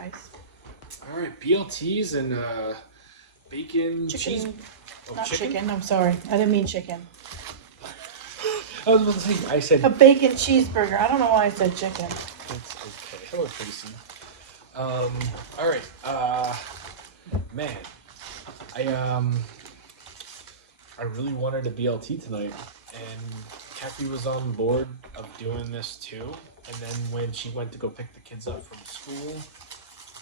guys. All right, BLTs and bacon, cheese. Oh, Not chicken. I'm sorry. I didn't mean chicken. I was about to say, I said... A bacon cheeseburger. I don't know why I said chicken. It's okay. Hello, Tracy. All right. Man, I really wanted a BLT tonight, and Kathy was on board of doing this too. And then when she went to go pick the kids up from school,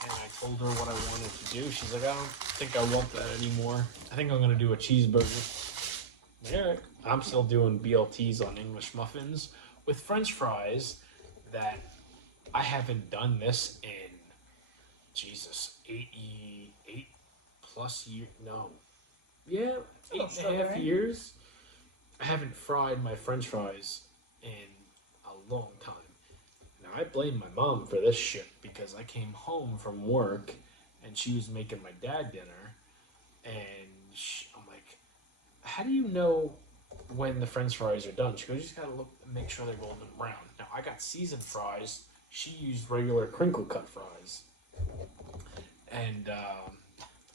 and I told her what I wanted to do, she's like, I don't think I want that anymore. I think I'm gonna do a cheeseburger. All right. I'm still doing BLTs on English muffins with French fries. That I haven't done this in Jesus 8+ years. No, yeah, 8.5 years. I haven't fried my French fries in a long time. Now I blame my mom for this shit because I came home from work and she was making my dad dinner, and I'm like, how do you know when the French fries are done? She goes, you just gotta look and make sure they're golden brown. Now I got seasoned fries. She used regular crinkle cut fries, and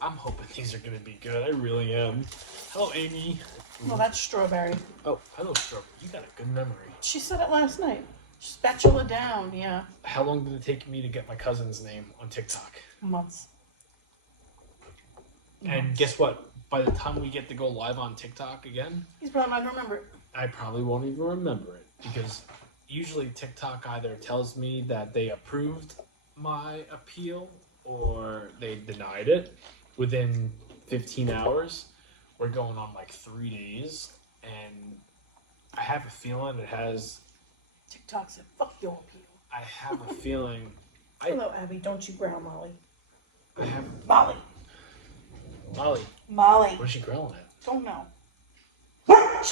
I'm hoping these are gonna be good. I really am. Hello, Amy. Well, that's strawberry. Oh, hello, Strawberry. You got a good memory. She said it last night. Spatula down, yeah. How long did it take me to get my cousin's name on TikTok? Months. And guess what? By the time we get to go live on TikTok again, He's probably not gonna remember it. I probably won't even remember it, because usually TikTok either tells me that they approved my appeal or they denied it within 15 hours. We're going on like 3 days, and I have a feeling it has... TikTok said, fuck your appeal. I have a feeling... Hello, Abby. Don't you growl, Molly. I have... Molly. What is she growling at? Don't know.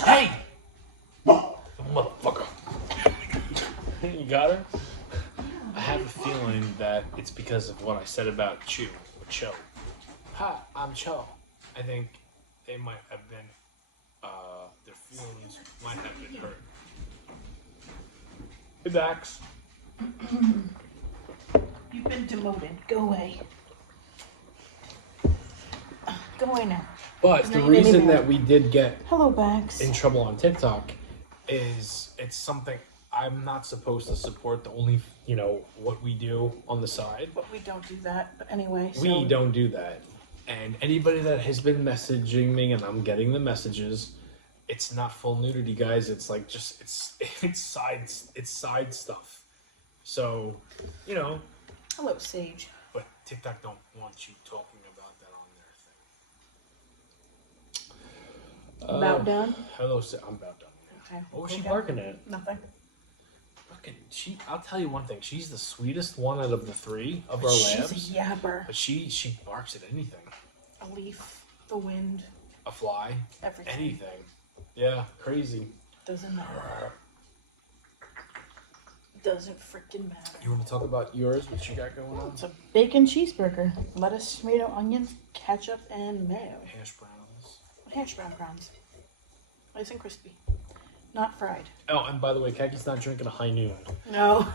Hey! Motherfucker. You got her? I have a feeling that it's because of what I said about Cho. Hi, I'm Cho. I think they might have been, their feelings might have been hurt. Hey, Dax. You've been demoted. Go away. Go away now. But the reason that we did get Hello, Bax. in trouble on TikTok is it's something I'm not supposed to support, the only, what we do on the side. But we don't do that. But anyway, so... We don't do that. And anybody that has been messaging me, and I'm getting the messages, it's not full nudity, guys. It's like just, it's side stuff. So, Hello, Sage. But TikTok don't want you talking about that on their thing. About done? Hello, I'm about done. Okay. What was she barking at? Nothing. I'll tell you one thing. She's the sweetest one out of the three of our labs. She's a yapper. But she barks at anything. A leaf, the wind, a fly, everything. Anything. Yeah, crazy. Doesn't matter. Doesn't freaking matter. You want to talk about yours? What you got going on? It's a bacon cheeseburger. Lettuce, tomato, onions, ketchup, and mayo. Hash browns. Hash brown crowns. Nice and crispy. Not fried. Oh, and by the way, Kaki's not drinking a High Noon. No.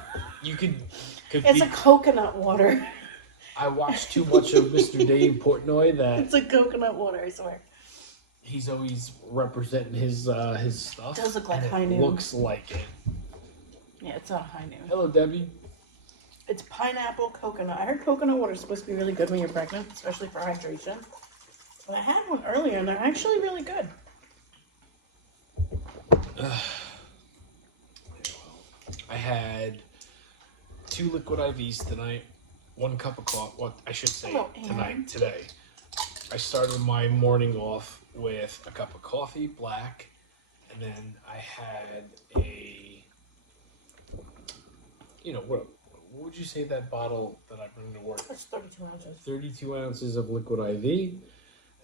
You could it's a coconut water. I watched too much of Mr. Dave Portnoy that... It's a coconut water, I swear. He's always representing his stuff. It does look like and High Noon. Looks like it. Yeah, it's not High Noon. Hello, Debbie. It's pineapple coconut. I heard coconut water is supposed to be really good when you're pregnant, especially for hydration. But I had one earlier, and they're actually really good. I had 2 liquid IVs tonight, 1 cup of coffee. What I should say today. I started my morning off with a cup of coffee, black, and then I had a, what would you say that bottle that I bring to work? That's 32 ounces. 32 ounces of liquid IV,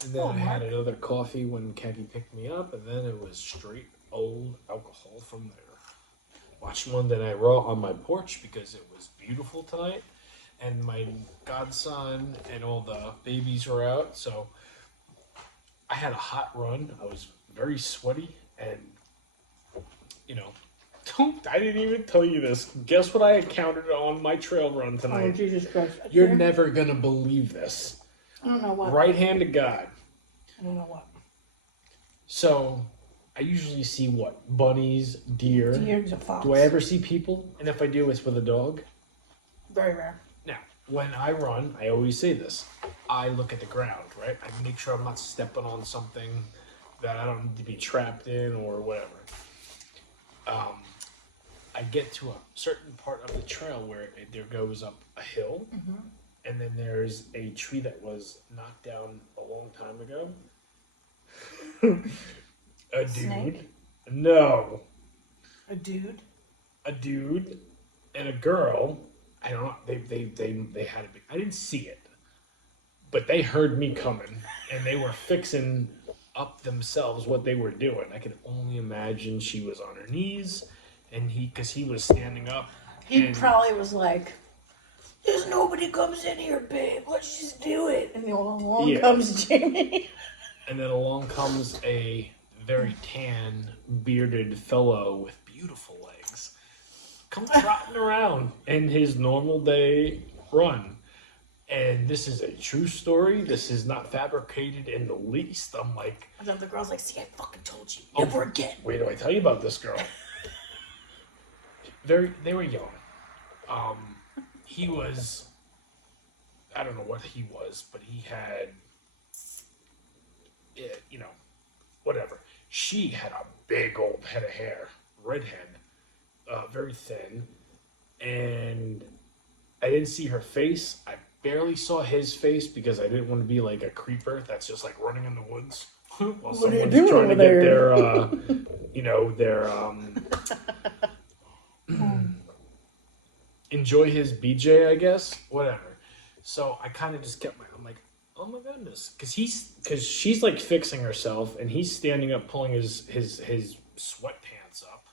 and then I had another coffee when Kathy picked me up, and then it was straight old alcohol from there. Watched Monday Night Raw on my porch because it was beautiful tonight, and my godson and all the babies were out, so I had a hot run. I was very sweaty, and I didn't even tell you this. Guess what I encountered on my trail run tonight? Oh, Jesus Christ. You're never gonna believe this. I don't know what. Right hand to God. I don't know what. So, I usually see what? Bunnies, deer. Deer's a fox. Do I ever see people? And if I do, it's with a dog. Very rare. Now, when I run, I always say this. I look at the ground, right? I make sure I'm not stepping on something that I don't need to be trapped in or whatever. I get to a certain part of the trail where there goes up a hill, and then there's a tree that was knocked down a long time ago. A dude. Snake? No. A dude? A dude and a girl. I don't know. They had a big. I didn't see it, but they heard me coming, and they were fixing up themselves what they were doing. I could only imagine she was on her knees, and because he was standing up. He probably was like, "There's nobody comes in here, babe. Let's just do it." And along comes Jamie. And then along comes a very tan, bearded fellow with beautiful legs. Come trotting around in his normal day run. And this is a true story. This is not fabricated in the least. I'm like... And then the girl's like, see, I fucking told you. Never again. Wait, do I tell you about this girl? They were young. He was... I don't know what he was, but he had... you know, whatever. She had a big old head of hair. Redhead. Very thin. And I didn't see her face. I barely saw his face because I didn't want to be like a creeper that's just like running in the woods while what are you someone's doing trying to over get there? their enjoy his BJ, I guess. Whatever. So I kind of just kept I'm like, oh my goodness, because she's like fixing herself and he's standing up pulling his sweatpants up,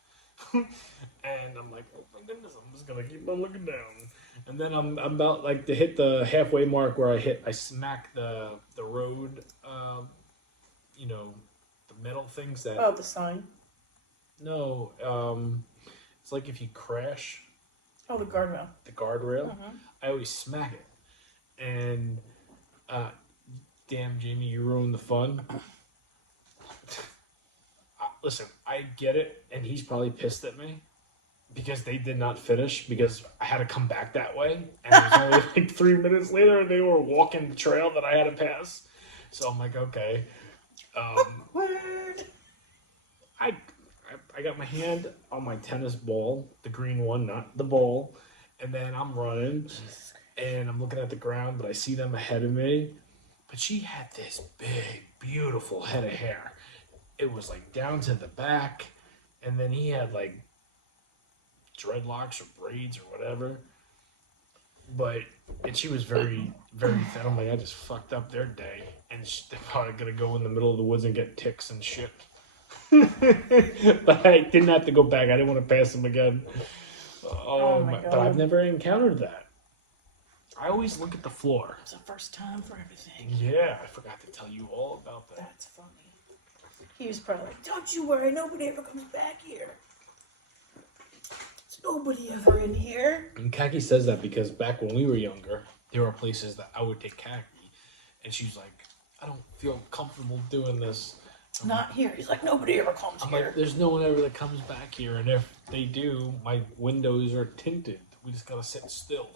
and I'm like, oh my goodness, I'm just gonna keep on looking down. And then I'm about like to hit the halfway mark where I smack the road, the metal things that... Oh, the sign. No, it's like if you crash. Oh, the guardrail. The guardrail. I always smack it. And, damn, Jamie, you ruined the fun. Listen, I get it, and he's probably pissed at me. Because they did not finish, because I had to come back that way. And it was only like 3 minutes later, and they were walking the trail that I had to pass. So I'm like, okay. Word. I got my hand on my tennis ball, the green one, not the ball. And then I'm running, and I'm looking at the ground, but I see them ahead of me. But she had this big, beautiful head of hair. It was like down to the back, and then he had like dreadlocks or braids or whatever, and she was very, very thin. I'm like, I just fucked up their day, and they're probably gonna go in the middle of the woods and get ticks and shit. But I didn't have to go back. I didn't want to pass them again. Oh my God. But I've never encountered that. I always look at the floor. It's the first time for everything. Yeah, I forgot to tell you all about that. That's funny. He was probably like, don't you worry, nobody ever comes back here. Nobody ever in here. And Kaki says that because back when we were younger, there were places that I would take Kaki, and she's like, I don't feel comfortable doing this. Not here. He's like, nobody ever comes I'm here. like, there's no one ever that comes back here, and if they do, my windows are tinted. We just gotta sit still.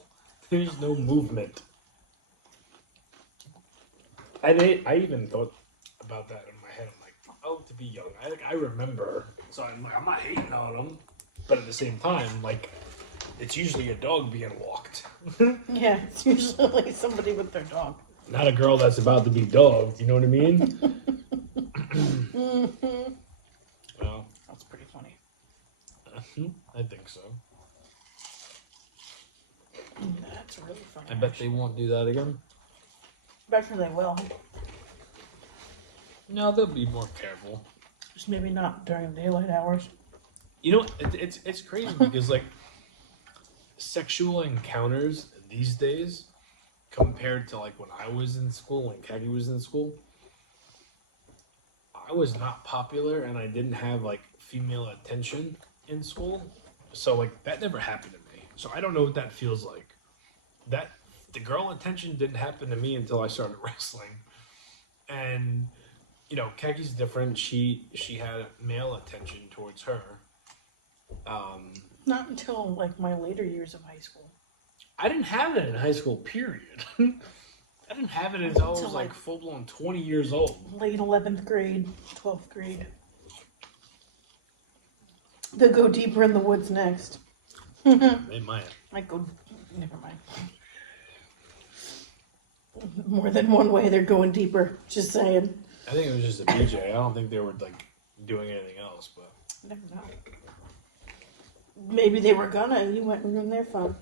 There's no movement. I even thought about that in my head. I'm like, oh, to be young. I remember. So I'm like, I'm not hating on them. But at the same time, like, it's usually a dog being walked. Yeah, it's usually somebody with their dog. Not a girl that's about to be dogged, you know what I mean? Well, that's pretty funny. I think so. That's really funny. I bet they won't do that again. Bet you they will. No, they'll be more careful. Just maybe not during daylight hours. You know, it's crazy because, like, sexual encounters these days compared to, like, when I was in school, when Kagi was in school, I was not popular and I didn't have, like, female attention. in school, so like that never happened to me. So I don't know what that feels like. That the girl attention didn't happen to me until I started wrestling, and Keki's different. She had male attention towards her. Not until like my later years of high school. I didn't have it in high school. Period. I didn't have it until I was like full blown 20 years old. Late 11th grade, 12th grade. They'll go deeper in the woods next. They might. Might go. Never mind. More than one way, they're going deeper. Just saying. I think it was just a BJ. I don't think they were like doing anything else, but Never know. Maybe they were gonna, and you went and ruined their fun.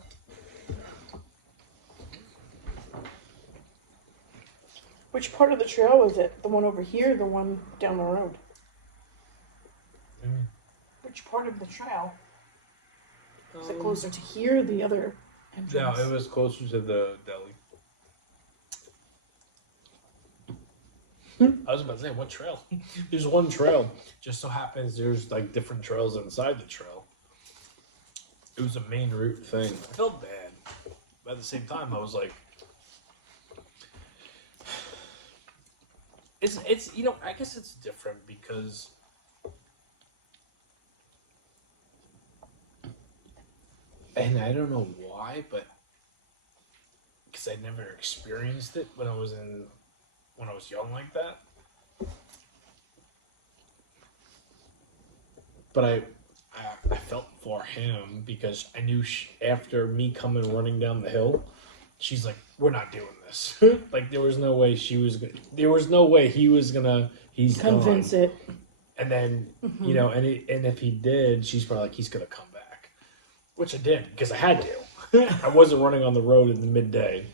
Which part of the trail was it? The one over here, or the one down the road? Which part of the trail? Was it closer to here or the other entrance? no, it was closer to the deli. I was about to say, what trail? There's one trail. Just so happens there's like different trails inside the trail. It was a main route thing. I felt bad, but at the same time, I was like, it's I guess it's different because and I don't know why, but because I never experienced it when I was young like that. But I felt for him because I knew after me coming running down the hill, she's like, "We're not doing this." Like there was no way he was gonna. He's convince gone. it. And then and if he did, she's probably like, he's gonna come back, which I did because I had to. I wasn't running on the road in the midday.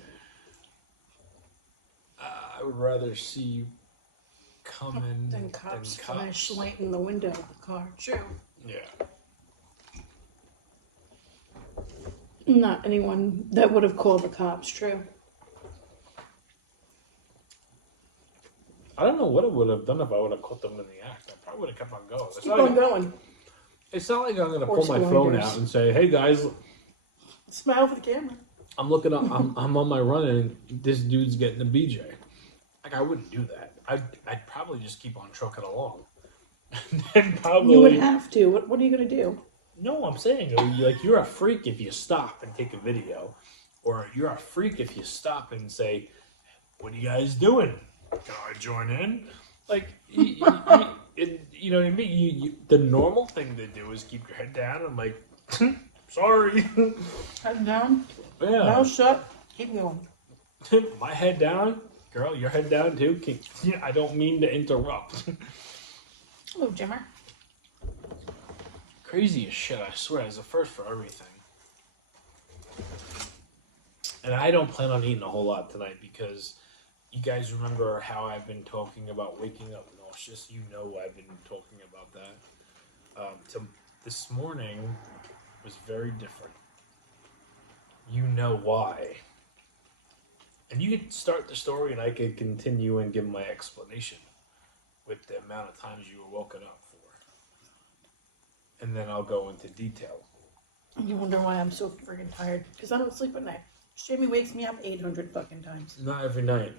I would rather see you coming Then cops flash light in the window of the car. True. Yeah. Not anyone that would have called the cops. True. I don't know what it would have done if I would have caught them in the act. I probably would have kept on going. Keep on going. It's not like I'm going to pull my phone out and say, "Hey guys, smile for the camera." I'm looking up. I'm on my run and this dude's getting a BJ." Like I wouldn't do that. I'd probably just keep on trucking along. And probably you would have to. What are you going to do? No, I'm saying like you're a freak if you stop and take a video, or you're a freak if you stop and say, "What are you guys doing? Can I join in?" Like, you know what I mean? The normal thing to do is keep your head down. I'm like, sorry. Head down. Yeah. Mouth shut. Keep going. My head down. Girl, your head down too. I don't mean to interrupt. Hello, Jimmer. Crazy as shit, I swear. It's a first for everything. And I don't plan on eating a whole lot tonight because you guys remember how I've been talking about waking up nauseous. You know I've been talking about that. This morning was very different. You know why. And you can start the story and I can continue and give my explanation with the amount of times you were woken up for. And then I'll go into detail. You wonder why I'm so friggin' tired. Because I don't sleep at night. Jamie wakes me up 800 fucking times. Not every night.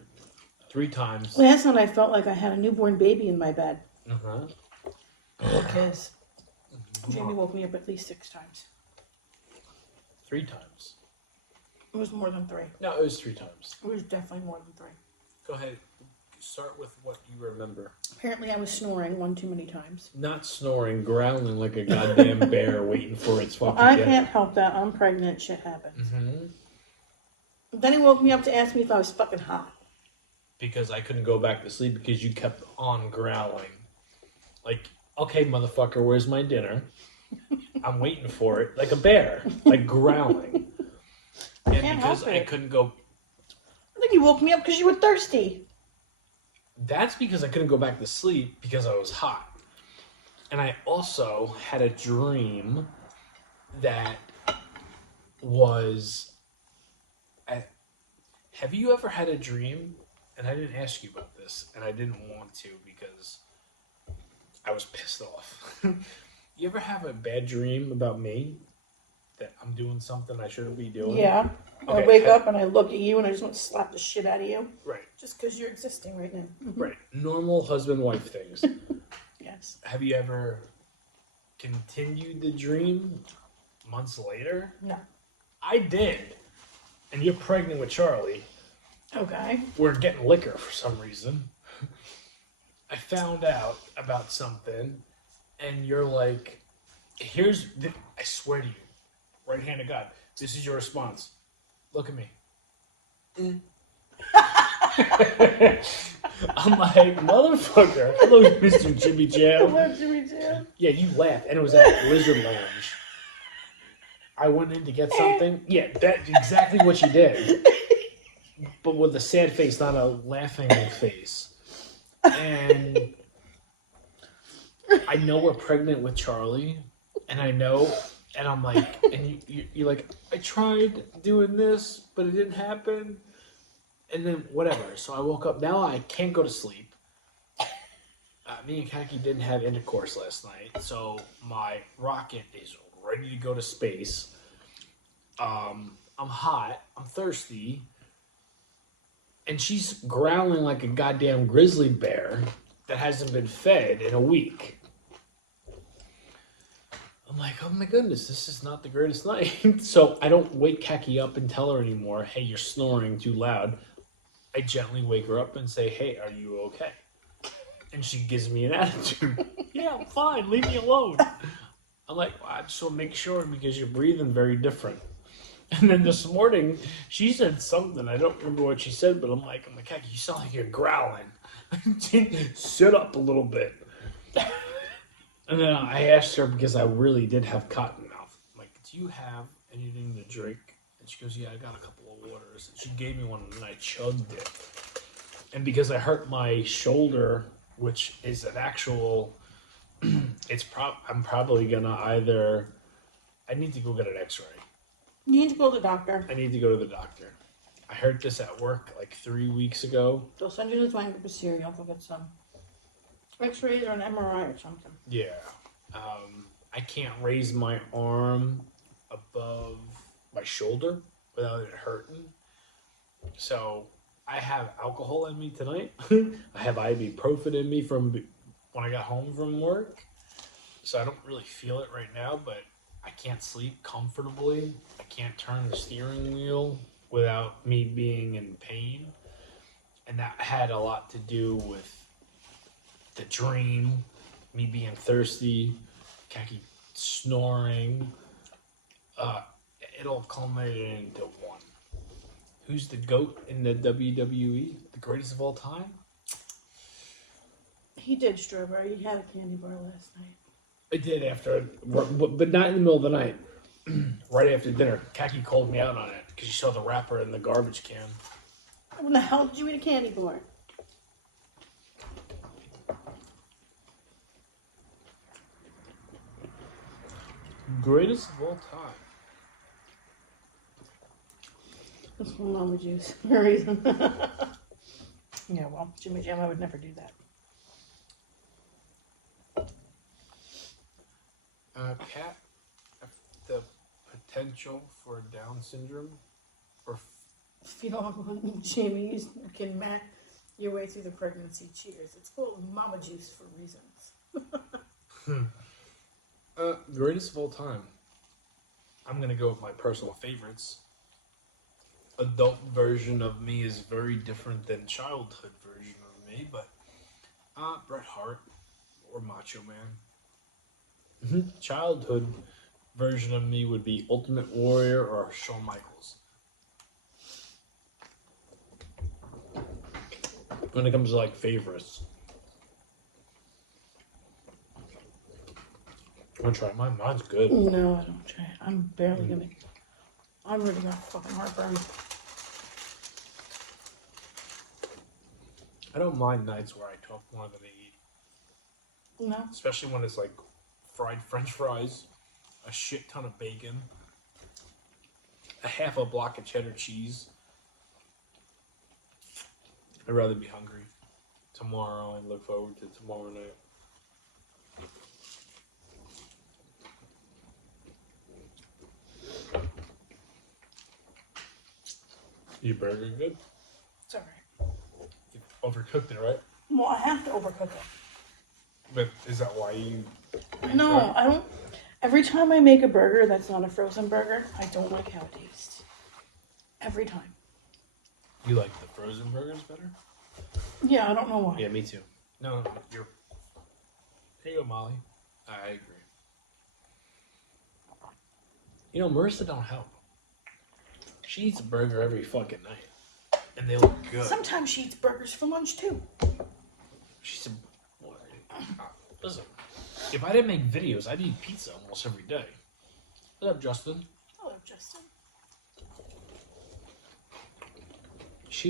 3 times. Last night I felt like I had a newborn baby in my bed. Uh-huh. Because Jamie woke me up at least 6 times. 3 times. It was more than 3. No, it was 3 times. It was definitely more than 3. Go ahead. Start with what you remember. Apparently I was snoring one too many times. Not snoring, growling like a goddamn bear waiting for its fucking I dinner. can't help that. I'm pregnant. Shit happens. Mm-hmm. Then he woke me up to ask me if I was fucking hot. Because I couldn't go back to sleep because you kept on growling. Like, okay, motherfucker, where's my dinner? I'm waiting for it. Like a bear. Like growling. And can't because help I it. couldn't go... I think you woke me up because you were thirsty. That's because I couldn't go back to sleep because I was hot. And I also had a dream that was... Have you ever had a dream? And I didn't ask you about this, and I didn't want to because I was pissed off. You ever have a bad dream about me? That I'm doing something I shouldn't be doing? Yeah. Okay, I wake up and I look at you and I just want to slap the shit out of you. Right. Just because you're existing right now. Right. Normal husband-wife things. Yes. Have you ever continued the dream months later? No. I did. And you're pregnant with Charlie. Okay. We're getting liquor for some reason. I found out about something, and you're like, I swear to you, right hand of God, this is your response. Look at me. I'm like, motherfucker. Hello, Mr. Jimmy Jam. Hello, Jimmy Jam. Yeah, you laughed, and it was at Lizard Lounge. I went in to get something. Yeah, that's exactly what you did. But with a sad face, not a laughing face. And I know we're pregnant with Charlie, and I know, and I'm like, and you're like, I tried doing this, but it didn't happen. And then whatever. So I woke up. Now I can't go to sleep. Me and Kaki didn't have intercourse last night, so my rocket is ready to go to space. I'm hot. I'm thirsty. And she's growling like a goddamn grizzly bear that hasn't been fed in a week. I'm like, oh my goodness, this is not the greatest night. So I don't wake Kaki up and tell her anymore, hey, you're snoring too loud. I gently wake her up and say, hey, are you okay? And she gives me an attitude. Yeah, I'm fine. Leave me alone. I'm like, well, I just want to make sure because you're breathing very different. And then this morning, she said something. I don't remember what she said, but I'm like, Kaki, you sound like you're growling. Sit up a little bit. And then I asked her because I really did have cotton mouth. I'm like, do you have anything to drink? And she goes, yeah, I got a couple of waters. And she gave me one and I chugged it. And because I hurt my shoulder, which is an actual, I'm probably gonna I need to go get an x-ray. You need to go to the doctor. I need to go to the doctor. I heard this at work like 3 weeks ago. They'll send you this wine cup of cereal. Go get some x-rays or an MRI or something. Yeah. I can't raise my arm above my shoulder without it hurting. So I have alcohol in me tonight. I have ibuprofen in me from when I got home from work. So I don't really feel it right now, but I can't sleep comfortably. I can't turn the steering wheel without me being in pain. And that had a lot to do with the dream, me being thirsty, Kaki snoring. It all culminated into one. Who's the GOAT in the WWE? The greatest of all time? He did, Strawberry. He had a candy bar last night. I did after, but not in the middle of the night. Right after dinner, Kaki called me out on it because she saw the wrapper in the garbage can. When the hell did you eat a candy bar? Greatest of all time. That's from Mama Juice for a reason. Yeah, well, Jimmy Jam, I would never do that. Cat, the potential for Down syndrome, or Feel Jamie, you can mat your way through the pregnancy. Cheers. It's called Mama Juice for reasons. Greatest of all time. I'm gonna go with my personal favorites. Adult version of me is very different than childhood version of me, but Bret Hart or Macho Man. Childhood version of me would be Ultimate Warrior or Shawn Michaels. When it comes to like favorites. I'm gonna try mine. Mine's good. No, I don't try. I'm barely gonna. I'm really gonna fucking heartburn. I don't mind nights where I talk more than I eat. No. Especially when it's like fried French fries, a shit ton of bacon, a half a block of cheddar cheese. I'd rather be hungry tomorrow and look forward to tomorrow night. Your burger good? It's alright. You overcooked it, right? Well, I have to overcook it. But is that why you... No, I don't. Every time I make a burger that's not a frozen burger, I don't like how it tastes. Every time. You like the frozen burgers better? Yeah, I don't know why. Yeah, me too. No, you're... Here you go, Molly. I agree. You know, Marissa don't help. She eats a burger every fucking night. And they look good. Sometimes she eats burgers for lunch, too. She's a... Listen, if I didn't make videos, I'd eat pizza almost every day. What's up, Justin? Hello, Justin.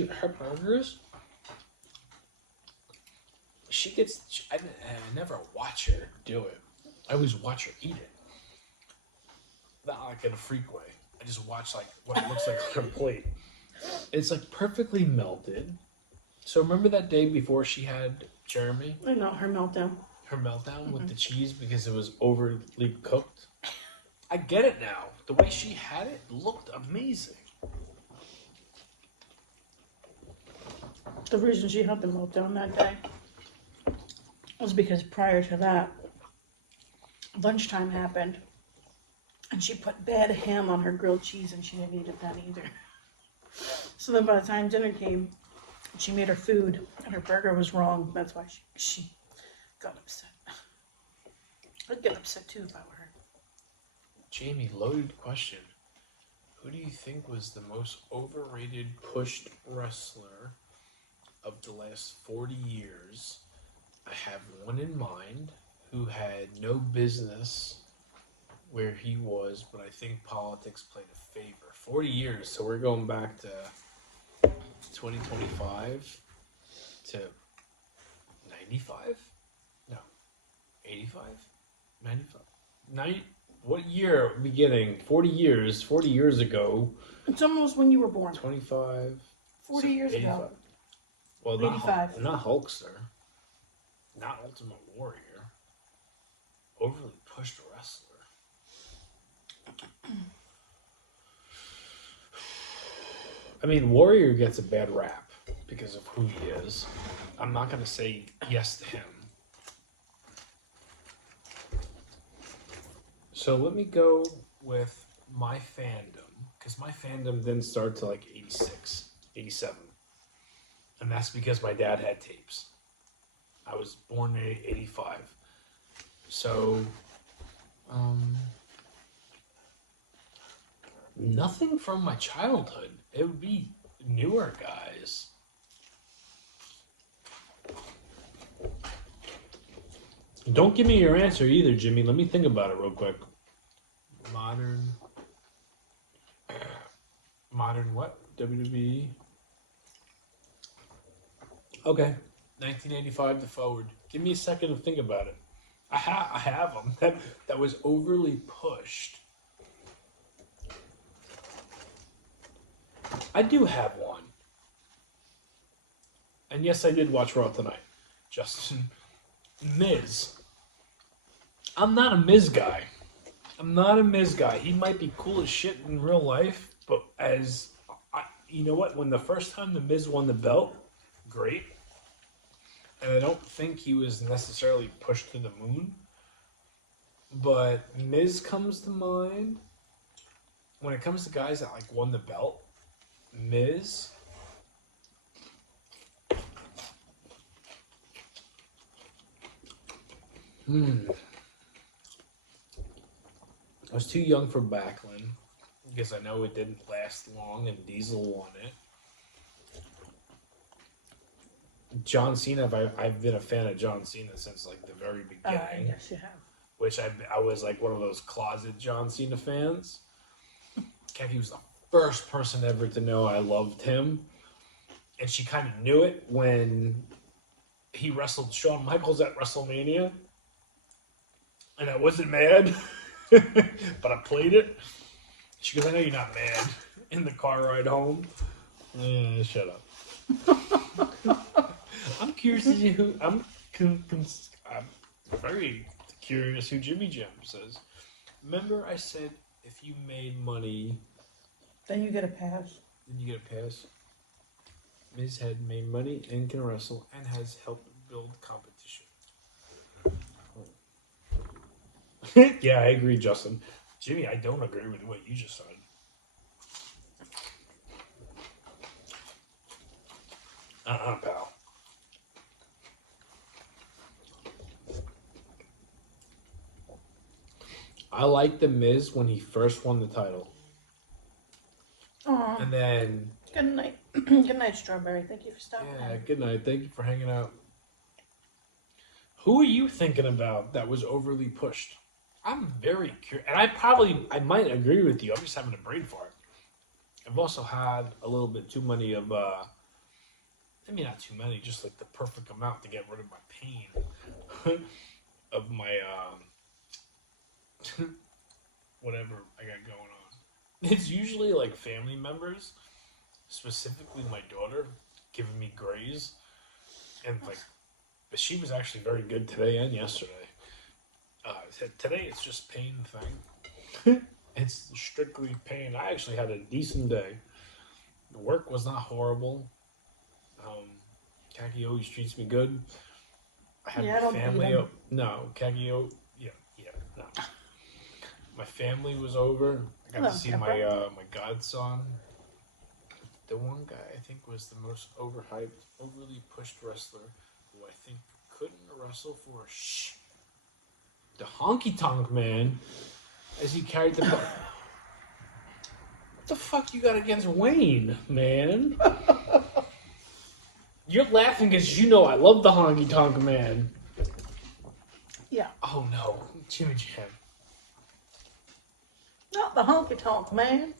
Her burgers... She gets... I never watch her do it. I always watch her eat it. Not like in a freak way. I just watch like what it looks like on her plate. It's like perfectly melted. So remember that day before she had Jeremy? I know, her meltdown. Her meltdown with the cheese because it was overly cooked? I get it now. The way she had it looked amazing. The reason she had the meltdown that day was because prior to that, lunchtime happened, and she put bad ham on her grilled cheese, and she didn't eat it then either. So then by the time dinner came, she made her food, and her burger was wrong. That's why she got upset. I'd get upset too if I were her. Jamie, loaded question. Who do you think was the most overrated pushed wrestler of the last 40 years? I have one in mind who had no business where he was, but I think politics played a favor. 40 years, so we're going back to 2025 to 95? No, 85? 95? 90? What year beginning? 40 years ago. It's almost when you were born. 25. 40 years 85. ago. Well, 85. Not Hulkster. Not Ultimate Warrior. Overly pushed wrestler. I mean, Warrior gets a bad rap because of who he is. I'm not going to say yes to him. So let me go with my fandom, because my fandom didn't start till like 86, 87. And that's because my dad had tapes. I was born in 85. So, nothing from my childhood. It would be newer guys. Don't give me your answer either, Jimmy. Let me think about it real quick. Modern what? WWE? Okay. 1985 to forward. Give me a second to think about it. I have them. That was overly pushed. I do have one. And yes, I did watch Raw tonight. Justin. Miz. I'm not a Miz guy. He might be cool as shit in real life, but you know what? When the first time the Miz won the belt, great. And I don't think he was necessarily pushed to the moon. But Miz comes to mind. When it comes to guys that like won the belt, Miz. I was too young for Backlund because I know it didn't last long and Diesel won it. John Cena, I've been a fan of John Cena since like the very beginning. Yes, you have. Which I was like one of those closet John Cena fans. Kathy was the first person ever to know I loved him. And she kind of knew it when he wrestled Shawn Michaels at WrestleMania. And I wasn't mad, but I played it. She goes, I know you're not mad. In the car ride home. Shut up. I'm curious to see who... I'm very curious who Jimmy Jam says. Remember I said if you made money... Then you get a pass. Then you get a pass. Miz had made money and can wrestle and has helped build competition. Yeah, I agree, Justin. Jimmy, I don't agree with what you just said. Pal. I like the Miz when he first won the title. Aw. And then... Good night. Good night, Strawberry. Thank you for stopping Yeah, by. good night. Thank you for hanging out. Who are you thinking about that was overly pushed? I'm very curious. And I might agree with you. I'm just having a brain fart. I've also had a little bit too many of, I mean, not too many, just like the perfect amount to get rid of my pain of my, whatever I got going on. It's usually like family members, specifically my daughter, giving me graze. And like, but she was actually very good today and yesterday. Today it's just pain thing. It's strictly pain. I actually had a decent day. The work was not horrible. Kaki always treats me good. I had my family. No, Kaki. Yeah, no. My family was over. I got to see my my godson. The one guy I think was the most overhyped, overly pushed wrestler who I think couldn't wrestle for the Honky Tonk Man as he carried the belt. What the fuck you got against Wayne, man? You're laughing because you know I love the Honky Tonk Man. Yeah. Oh no, Jimmy Jam. Not the Honky Tonk Man.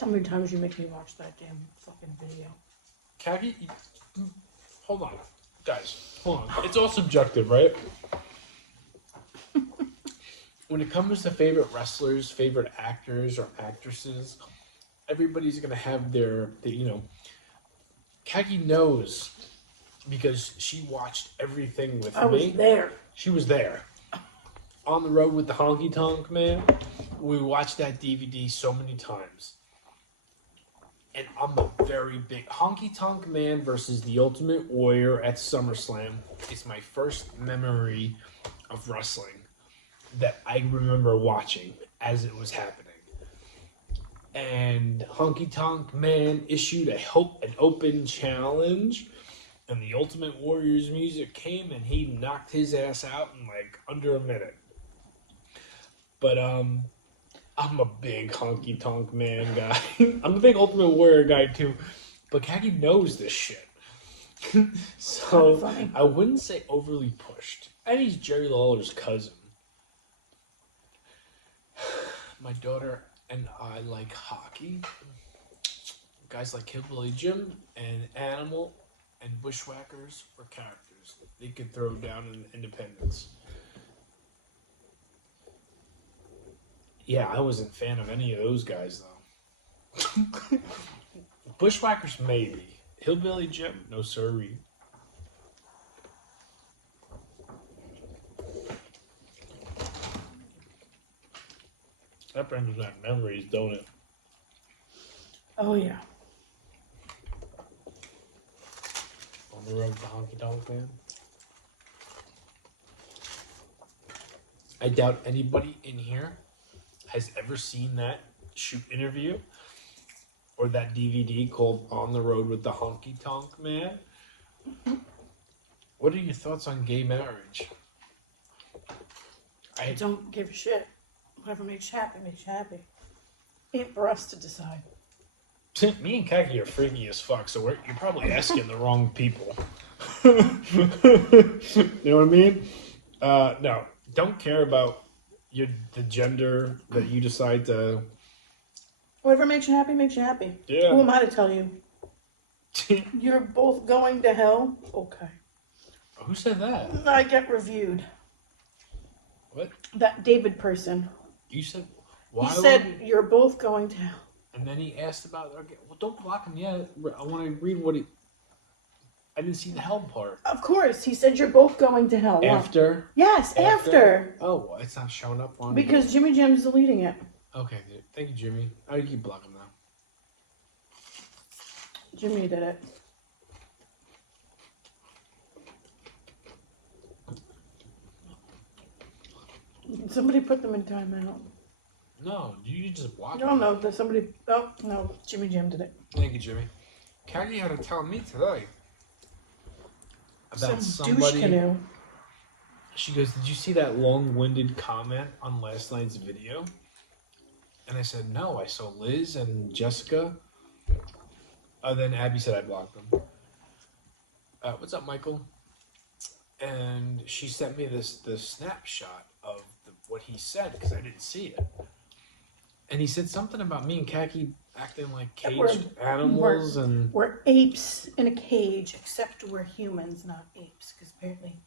How many times you make me watch that damn fucking video? Kaki, hold on. Guys, hold on. It's all subjective, right? When it comes to favorite wrestlers, favorite actors or actresses, everybody's going to have their, Kaki knows because she watched everything with me. I was there. She was there. On the Road with the Honky Tonk Man. We watched that DVD so many times. And I'm a very big Honky Tonk Man versus the Ultimate Warrior at SummerSlam. It's my first memory of wrestling that I remember watching as it was happening. And Honky Tonk Man issued an open challenge, and the Ultimate Warrior's music came, and he knocked his ass out in like under a minute. But I'm a big Honky Tonk Man guy. I'm a big Ultimate Warrior guy too. But Kaki knows this shit. So I wouldn't say overly pushed. And he's Jerry Lawler's cousin. My daughter and I like hockey. Guys like Hillbilly Jim and Animal and Bushwhackers were characters. They could throw down in Independence. Yeah, I wasn't a fan of any of those guys, though. Bushwhackers, maybe. Hillbilly Jim, no sirree. That brings back memories, don't it? Oh, yeah. On the Road to Honky Tonk Man. I doubt anybody in here has ever seen that shoot interview or that DVD called On the Road with the Honky Tonk Man. What are your thoughts on gay marriage? I don't give a shit. Whatever makes you happy, makes you happy. Ain't for us to decide. Me and Kaki are freaky as fuck, so you're probably asking the wrong people. You know what I mean? No, don't care about the gender that you decide to. Whatever makes you happy, makes you happy. Yeah. Who am I to tell you? You're both going to hell? Okay. Who said that? I get reviewed. What? That David person. You said. Why? He said you're both going to hell. And then he asked about. Okay, well, don't block him yet. I want to read what he. I didn't see the hell part. Of course, he said you're both going to hell. After? Yes, after. Oh, well, it's not showing up on. Because Jimmy Jam's deleting it. Okay, thank you, Jimmy. I keep blocking now. Jimmy did it. Somebody put them in timeout. No, you just block No, them. no, there's somebody. Oh, no, Jimmy Jam did it. Thank you, Jimmy. Kathy had to tell me today about Some douche somebody. canoe. She goes, "Did you see that long-winded comment on last night's video?" And I said, "No, I saw Liz and Jessica." Then Abby said I blocked them. What's up, Michael? And she sent me the snapshot of what he said because I didn't see it. And he said something about me and Kaki acting like caged animals and we're apes in a cage, except we're humans, not apes, because apparently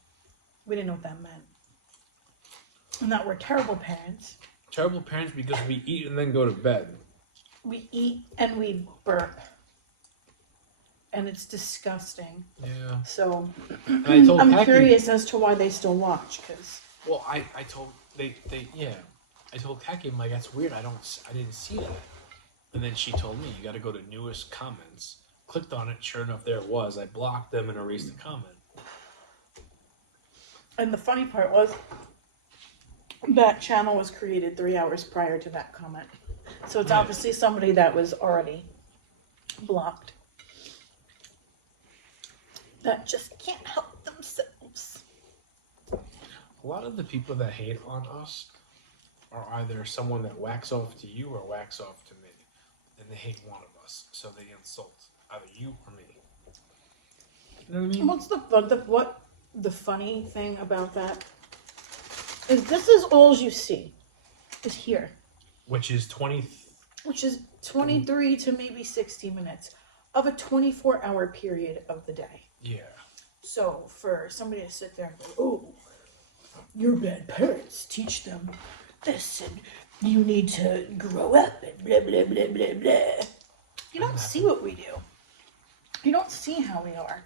we didn't know what that meant. And that we're terrible parents. terrible parents because we eat and then go to bed. We eat and we burp. And it's disgusting. Yeah. So And I told I'm Kaki, curious as to why they still watch, because well, I told they yeah. I told Kaki, I'm like, that's weird. I didn't see that. And then she told me, you got to go to newest comments. Clicked on it. Sure enough, there it was. I blocked them and erased the comment. And the funny part was that channel was created 3 hours prior to that comment. So it's obviously somebody that was already blocked. That just can't help themselves. A lot of the people that hate on us are either someone that whacks off to you or whacks off to me. And they hate one of us. So they insult either you or me. You know what I mean? What's the funny thing about that is this is all you see is here. Which is 23 to maybe 60 minutes of a 24-hour period of the day. Yeah. So for somebody to sit there and go, oh, you're bad parents, teach them this, and you need to grow up, and blah, blah, blah, blah, blah. You don't see what we do. You don't see how we are.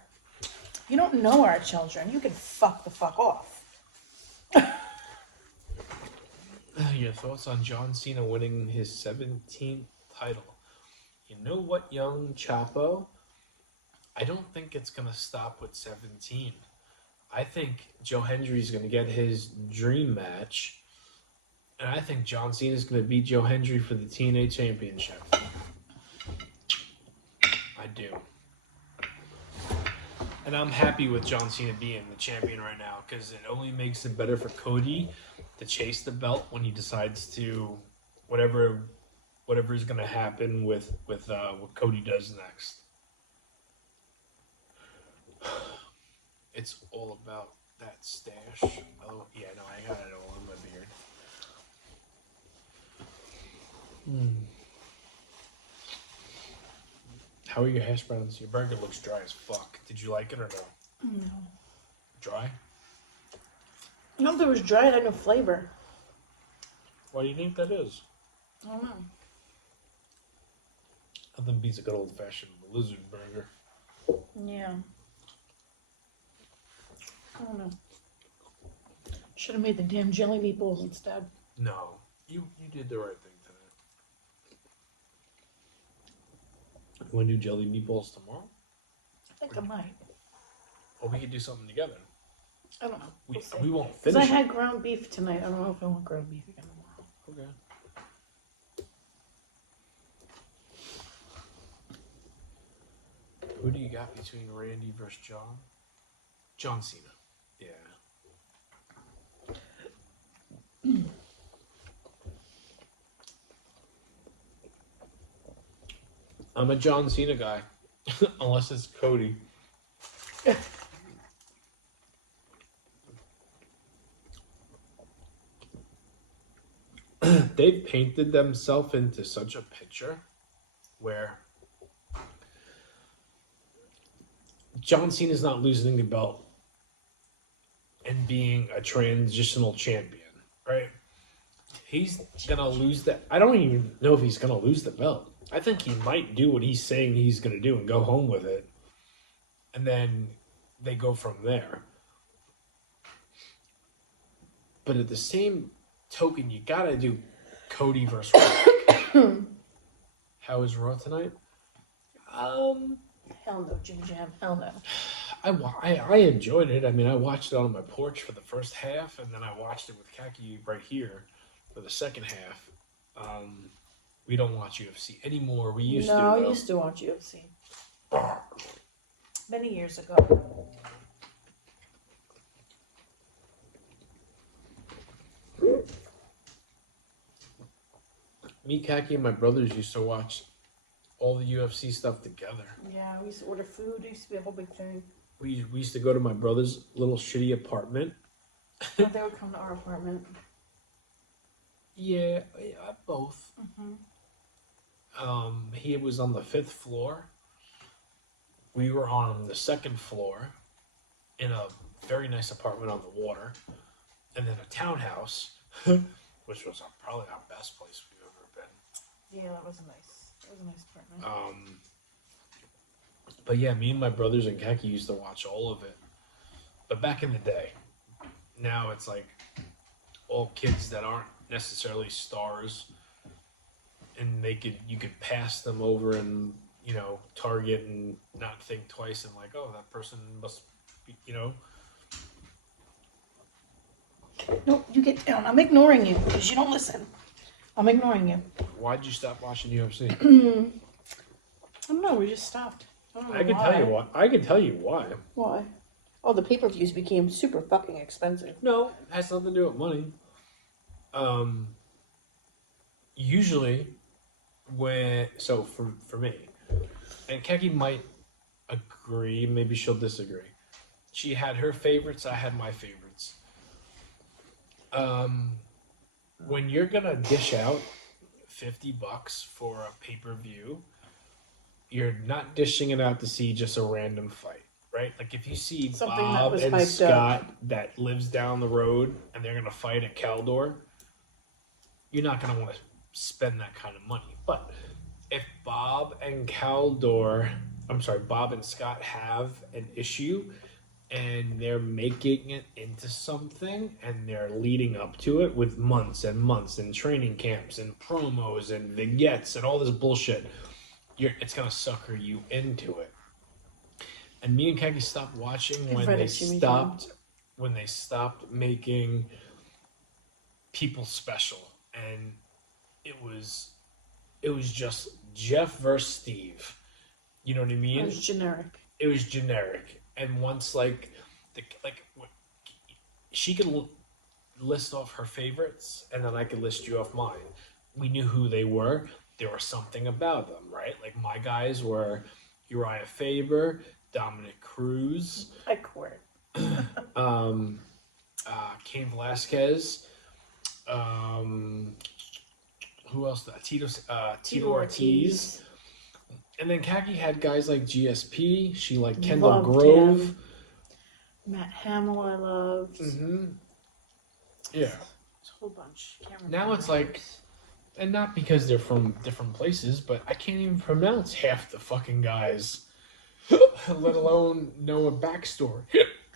You don't know our children. You can fuck the fuck off. Your thoughts on John Cena winning his 17th title? You know what, young Chapo? I don't think it's going to stop with 17. I think Joe Hendry's going to get his dream match. And I think John Cena's going to beat Joe Hendry for the TNA Championship. I do. And I'm happy with John Cena being the champion right now because it only makes it better for Cody to chase the belt when he decides to whatever is going to happen with what Cody does next. It's all about that stash. Oh, yeah, no, I got it all in my beard. How are your hash browns? Your burger looks dry as fuck. Did you like it or no? No. Dry? No, if it was dry, it had no flavor. Why do you think that is? I don't know. Nothing beats a good old fashioned lizard burger. Yeah. I don't know. Should have made the damn jelly meatballs instead. No, you did the right thing tonight. You want to do jelly meatballs tomorrow? I think I might. Or we could do something together. I don't know. We We'll won't Because finish I had ground beef tonight. I don't know if I want ground beef again tomorrow. Okay. Who do you got between Randy versus John? John Cena. Yeah. I'm a John Cena guy. Unless it's Cody. They've painted themselves into such a picture where John Cena's not losing the belt and being a transitional champion, right? He's gonna lose that. I don't even know if he's gonna lose the belt. I think he might do what he's saying he's gonna do and go home with it, and then they go from there. But at the same token, you gotta do Cody versus Rock. How is Raw tonight? Hell no, Jim Jam. Hell no. I enjoyed it. I mean, I watched it on my porch for the first half, and then I watched it with Kaki right here for the second half. We don't watch UFC anymore. We used to. No, I though. used to watch UFC. Many years ago. Me, Kaki, and my brothers used to watch all the UFC stuff together. Yeah, we used to order food. It used to be a whole big thing. We used to go to my brother's little shitty apartment. But they would come to our apartment. Yeah, both. Mm-hmm. He was on the 5th floor. We were on the 2nd floor in a very nice apartment on the water, and then a townhouse, which was probably our best place we've ever been. Yeah, that was a nice apartment. But yeah, me and my brothers and Kaki used to watch all of it. But back in the day, now it's like all kids that aren't necessarily stars, and you could pass them over and Target and not think twice and like, oh, that person must be, No, you get down. I'm ignoring you because you don't listen. I'm ignoring you. Why'd you stop watching UFC? I don't know. We just stopped. I can tell you why. I can tell you why. Why? Oh, the pay-per-views became super fucking expensive. No, it has nothing to do with money. Usually, for me, and Keki might agree, maybe she'll disagree. She had her favorites, I had my favorites. When you're gonna dish out $50 for a pay-per-view, you're not dishing it out to see just a random fight, right? Like if you see Something Bob that was and hyped Scott up. that lives down the road and they're gonna fight at Caldor, you're not gonna want to spend that kind of money. But if Bob and Scott have an issue and they're making it into something and they're leading up to it with months and months and training camps and promos and vignettes and all this bullshit, it's gonna sucker you into it. And me and Keki stopped watching when they stopped making people special, and it was just Jeff versus Steve. You know what I mean? It was generic. It was generic, and once she could list off her favorites, and then I could list you off mine. We knew who they were. There was something about them, right? Like my guys were Uriah Faber, Dominic Cruz, I court. Cain Velasquez, who else? Tito Ortiz. And then Kaki had guys like GSP. She liked Kendall Grove. Him. Matt Hamill I loved. Mm-hmm. Yeah. It's a whole bunch. Now it's like, and not because they're from different places, but I can't even pronounce half the fucking guys, let alone know a backstory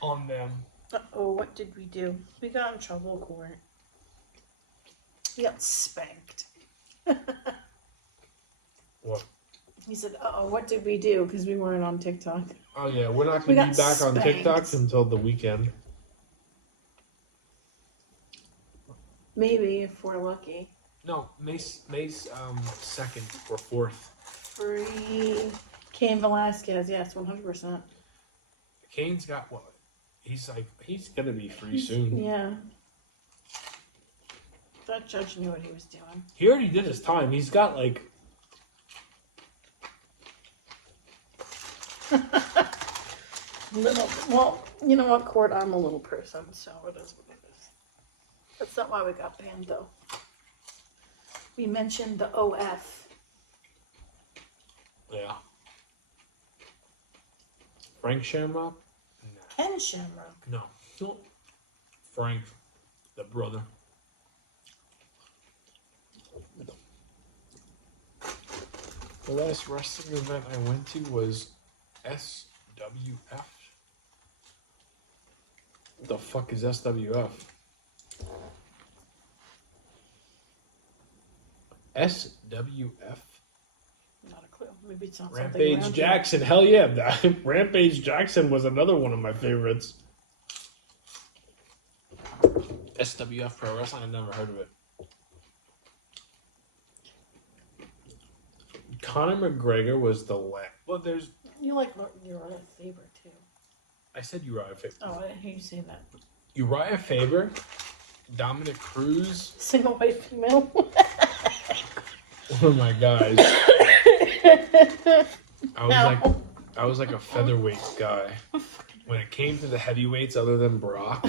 on them. Uh-oh, what did we do? We got in trouble, Court. We got spanked. What? He said, uh-oh, what did we do? Because we weren't on TikTok. Oh, yeah, we're not going to be back on TikTok until the weekend. Maybe, if we're lucky. No, May's 2nd or 4th. Free Cain Velasquez, yes, 100%. Kane's got what? He's going to be free soon. Yeah. That judge knew what he was doing. He already did his time. He's got Well, you know what, Court? I'm a little person, so it is what it is. That's not why we got banned, though. We mentioned the OF. Yeah. Frank Shamrock? No. Ken Shamrock. No. Frank, the brother. The last wrestling event I went to was SWF. The fuck is SWF? SWF. Not a clue. Maybe it's not something Rampage around Jackson. Hell yeah. Rampage Jackson was another one of my favorites. SWF Pro Wrestling. I've never heard of it. Conor McGregor was the last. Well, there's. You like Uriah Faber too. I said Uriah Faber. Oh, I didn't hear you say that. Uriah Faber, Dominic Cruz. Single white female. One of my guys. I was like a featherweight guy. When it came to the heavyweights, other than Brock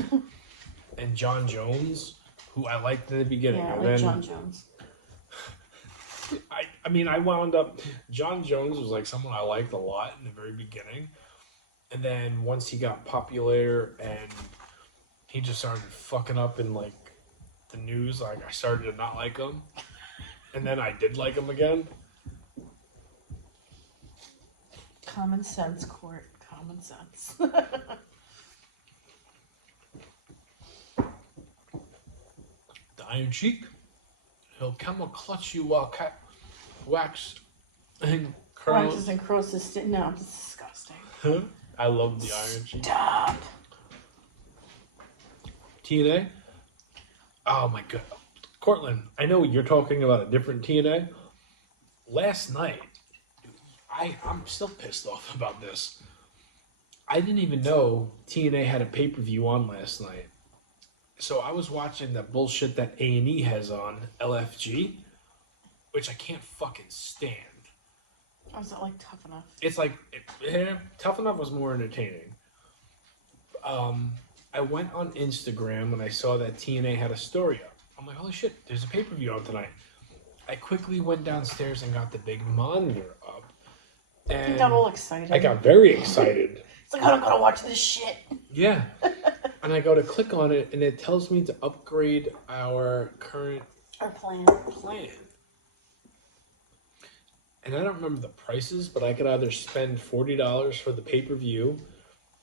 and John Jones, who I liked in the beginning. Yeah, I and like then, John Jones. I mean, I wound up. John Jones was like someone I liked a lot in the very beginning, and then once he got popular and he just started fucking up in like the news, like I started to not like him, and then I did like him again. Common sense, Court. Common sense. The Iron Sheik, he'll camel clutch you while wax and curl. Waxes and curls his no, it's disgusting. I love the Iron Sheik. Stop. TNA. Oh my god, Cortland. I know you're talking about a different TNA. Last night, I'm still pissed off about this. I didn't even know TNA had a pay-per-view on last night. So I was watching that bullshit that A&E has on, LFG, which I can't fucking stand. Oh, is that like Tough Enough? It's like, Tough Enough was more entertaining. I went on Instagram and I saw that TNA had a story up. I'm like, holy shit, there's a pay-per-view on tonight. I quickly went downstairs and got the big monitor up. And You got all excited. I got very excited. It's like, I'm gonna watch this shit. Yeah. And I go to click on it, and it tells me to upgrade our current Our plan. plan. And I don't remember the prices, but I could either spend $40 for the pay-per-view,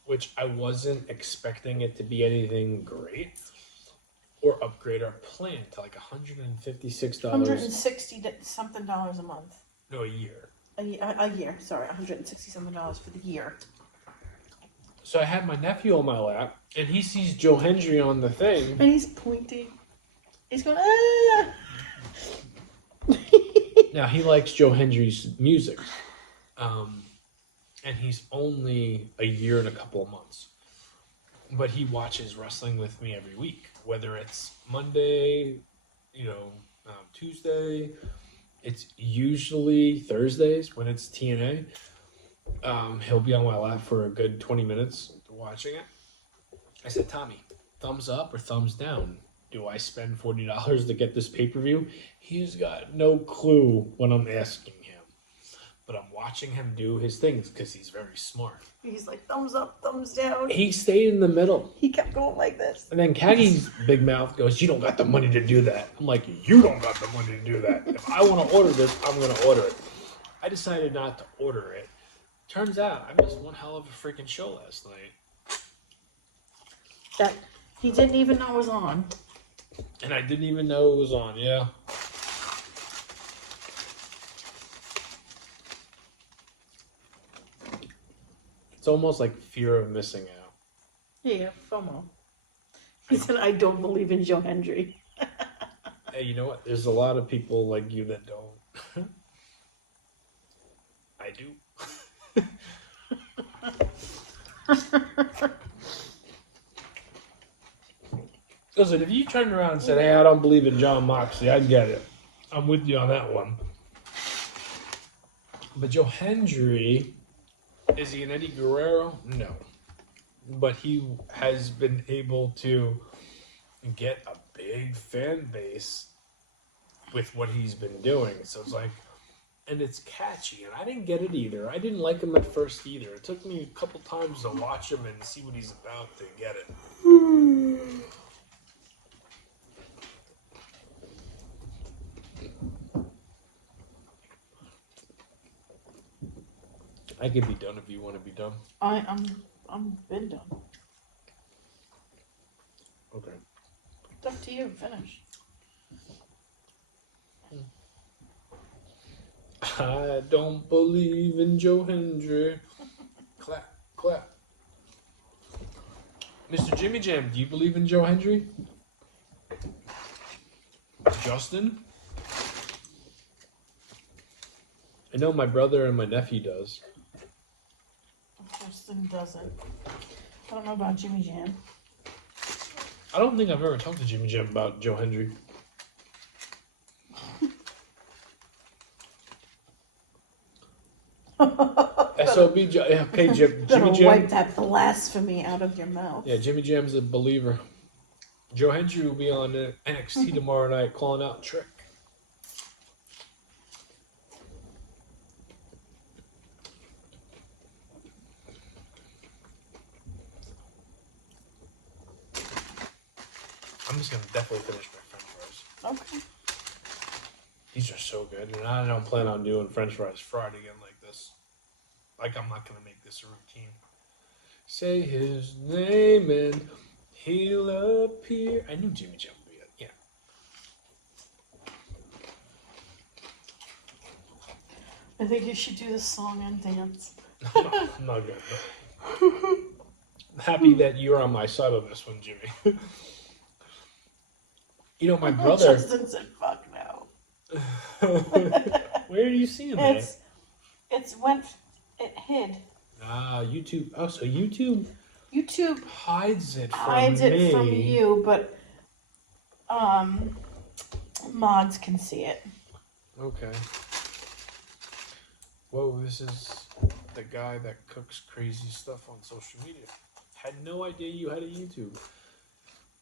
which I wasn't expecting it to be anything great, or upgrade our plan to like $156. $160 something dollars a month. No, a year. A year. Sorry, $160 something dollars for the year. So I had my nephew on my lap, and he sees Joe Hendry on the thing. And he's pointing. He's going, ah! Now, he likes Joe Hendry's music. And he's only a year and a couple of months. But he watches wrestling with me every week. Whether it's Monday, Tuesday. It's usually Thursdays when it's TNA. He'll be on my lap for a good 20 minutes watching it. I said, Tommy, thumbs up or thumbs down? Do I spend $40 to get this pay-per-view? He's got no clue when I'm asking him. But I'm watching him do his things because he's very smart. He's like, thumbs up, thumbs down. He stayed in the middle. He kept going like this. And then Caggy's big mouth goes, you don't got the money to do that. I'm like, you don't got the money to do that. If I want to order this, I'm going to order it. I decided not to order it. Turns out I missed one hell of a freaking show last night. That he didn't even know was on. And I didn't even know it was on, yeah. It's almost like fear of missing out. Yeah, FOMO. He said, I don't believe in Joe Hendry. Hey, you know what? There's a lot of people like you that don't. I do. Listen, if you turned around and said, hey, I don't believe in John Moxley, I'd get it. I'm with you on that one. But Joe Hendry, is he an Eddie Guerrero? No. But he has been able to get a big fan base with what he's been doing. So it's like, and it's catchy. And I didn't get it either. I didn't like him at first either. It took me a couple times to watch him and see what he's about to get it. I could be done if you want to be done. I'm been done. Okay. It's up to you. Finish. I don't believe in Joe Hendry. Clap, clap. Mr. Jimmy Jam, do you believe in Joe Hendry? Justin? I know my brother and my nephew does. Justin doesn't. I don't know about Jimmy Jam. I don't think I've ever talked to Jimmy Jam about Joe Hendry. SOB, okay, Jimmy Better Jam. wipe that blasphemy out of your mouth. Yeah, Jimmy Jam's a believer. Joe Hendry will be on NXT tomorrow night calling out Trick. I'm just gonna definitely finish my French fries. Okay. These are so good, and I don't plan on doing French fries fried again like this. Like, I'm not gonna make this a routine. Say his name and he'll appear. I knew Jimmy Jam would be it. Yeah. I think you should do the song and dance. I'm not good. I'm happy that you're on my side on this one, Jimmy. You know, my brother. Justin said, "Fuck no." Where are you seeing that? It hid. Ah, YouTube. Oh, so YouTube YouTube hides it from hides me. it from you, but mods can see it. Okay. Whoa, this is the guy that cooks crazy stuff on social media. Had no idea you had a YouTube.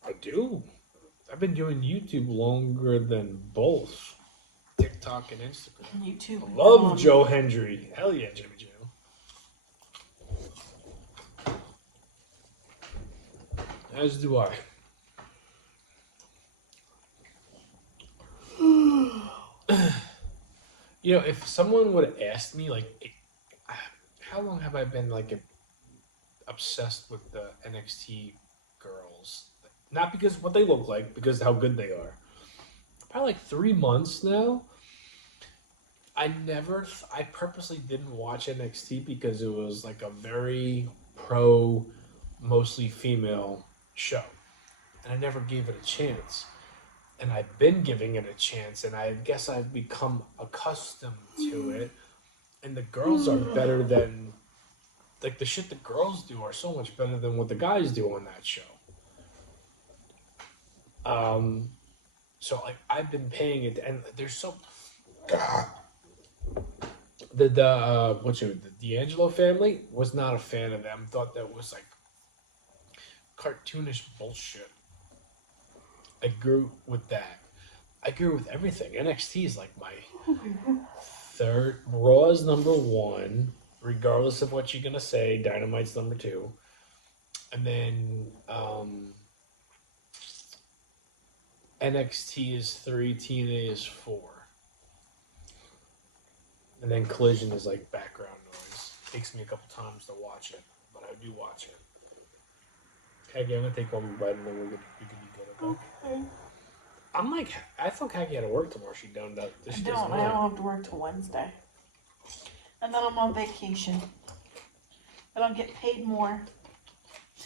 I do. I've been doing YouTube longer than both TikTok and Instagram. YouTube. I love Joe Hendry. Hell yeah, Jimmy Jam. As do I. You know, if someone would have asked me, like, how long have I been, like, obsessed with the NXT girls? Not because of what they look like, because how good they are. Probably like 3 months now. I purposely didn't watch NXT because it was like a very pro, mostly female show. And I never gave it a chance. And I've been giving it a chance, and I guess I've become accustomed to it. And the girls are better than, like, the shit the girls do are so much better than what the guys do on that show. So like I've been paying it, and there's so the D'Angelo family was not a fan of them. Thought that was like cartoonish bullshit. I grew with that. I grew with everything. NXT is like my third. Raw is number one, regardless of what you're gonna say. Dynamite's number two, and then NXT is 3, TNA is 4. And then Collision is like background noise. Takes me a couple times to watch it, but I do watch it. Haggy, I'm gonna take one bite and then we can be good, okay? I'm like, I thought Haggy had to work tomorrow. She done that. I don't have to work till Wednesday. And then I'm on vacation. But I'll get paid more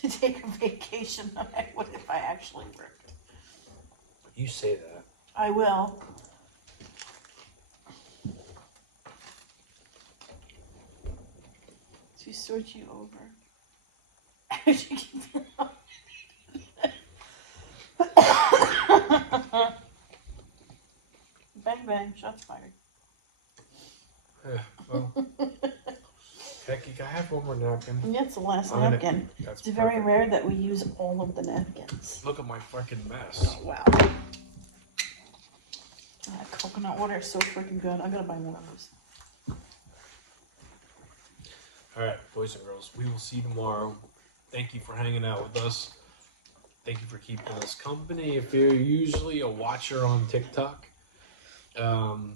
to take a vacation than I would if I actually worked. You say that. I will. To sort you over. Bang bang, shots fired. Yeah, well. Hecky, can I have one more napkin? And that's the last napkin. That's It's very perfect. rare that we use all of the napkins. Look at my fucking mess. Wow. That coconut water is so freaking good. I gotta buy more of those. Alright, boys and girls, we will see you tomorrow. Thank you for hanging out with us. Thank you for keeping us company. If you're usually a watcher on TikTok, and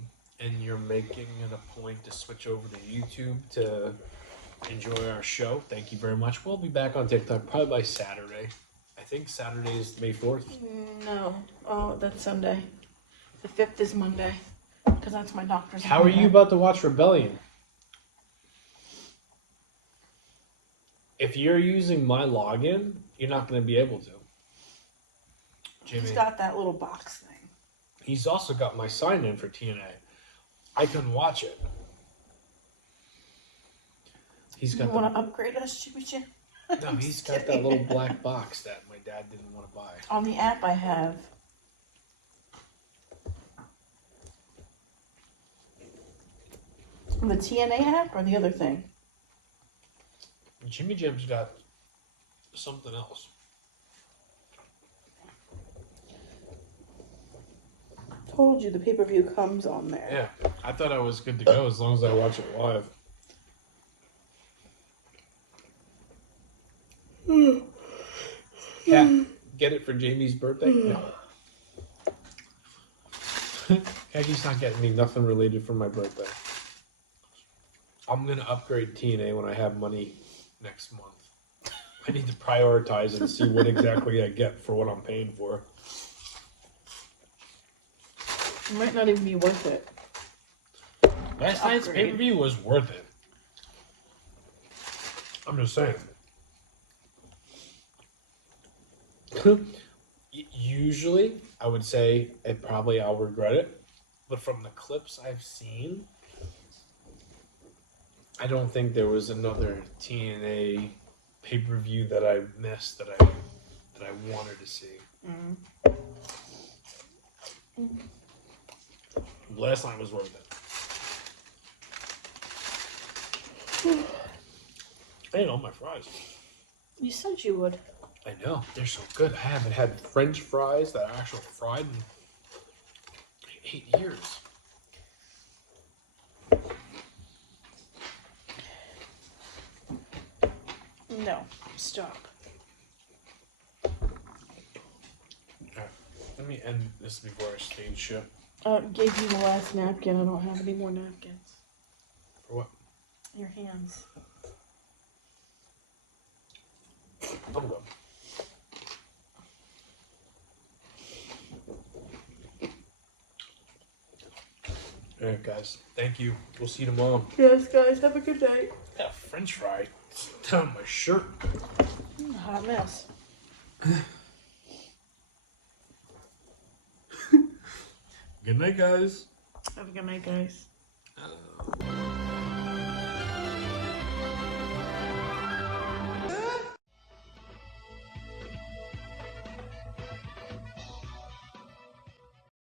you're making it a point to switch over to YouTube to enjoy our show, thank you very much. We'll be back on TikTok probably by Saturday. I think Saturday is May 4th. No. Oh, that's Sunday. The 5th is Monday. Because that's my doctor's How are you appointment. about to watch Rebellion? If you're using my login, you're not going to be able to. Jimmy. He's got that little box thing. He's also got my sign in for TNA. I couldn't watch it. He's got You want to upgrade us, Jimmy Jim? No, he's got that little black box that my dad didn't want to buy. On the app I have. On the TNA app or the other thing? Jimmy Jim's got something else. Told you the pay-per-view comes on there. Yeah, I thought I was good to go as long as I watch it live. Yeah, get it for Jamie's birthday? No. Kaki's not getting me nothing related for my birthday. I'm going to upgrade TNA when I have money next month. I need to prioritize and see what exactly I get for what I'm paying for. It might not even be worth it. Last night's Upgrade. pay-per-view was worth it. I'm just saying. Usually, I would say I'll regret it. But from the clips I've seen, I don't think there was another TNA pay-per-view that I missed that I wanted to see. Last night was worth it. I ate all my fries. You said you would. I know, they're so good. I haven't had French fries that are actual fried in 8 years. No. Stop. Alright, let me end this before I stage shit. Gave you the last napkin. I don't have any more napkins. For what? Your hands. I'm good. Alright, guys. Thank you. We'll see you tomorrow. Yes, guys. Have a good night. Got a French fry down my shirt. Hot mess. Good night, guys. Have a good night, guys.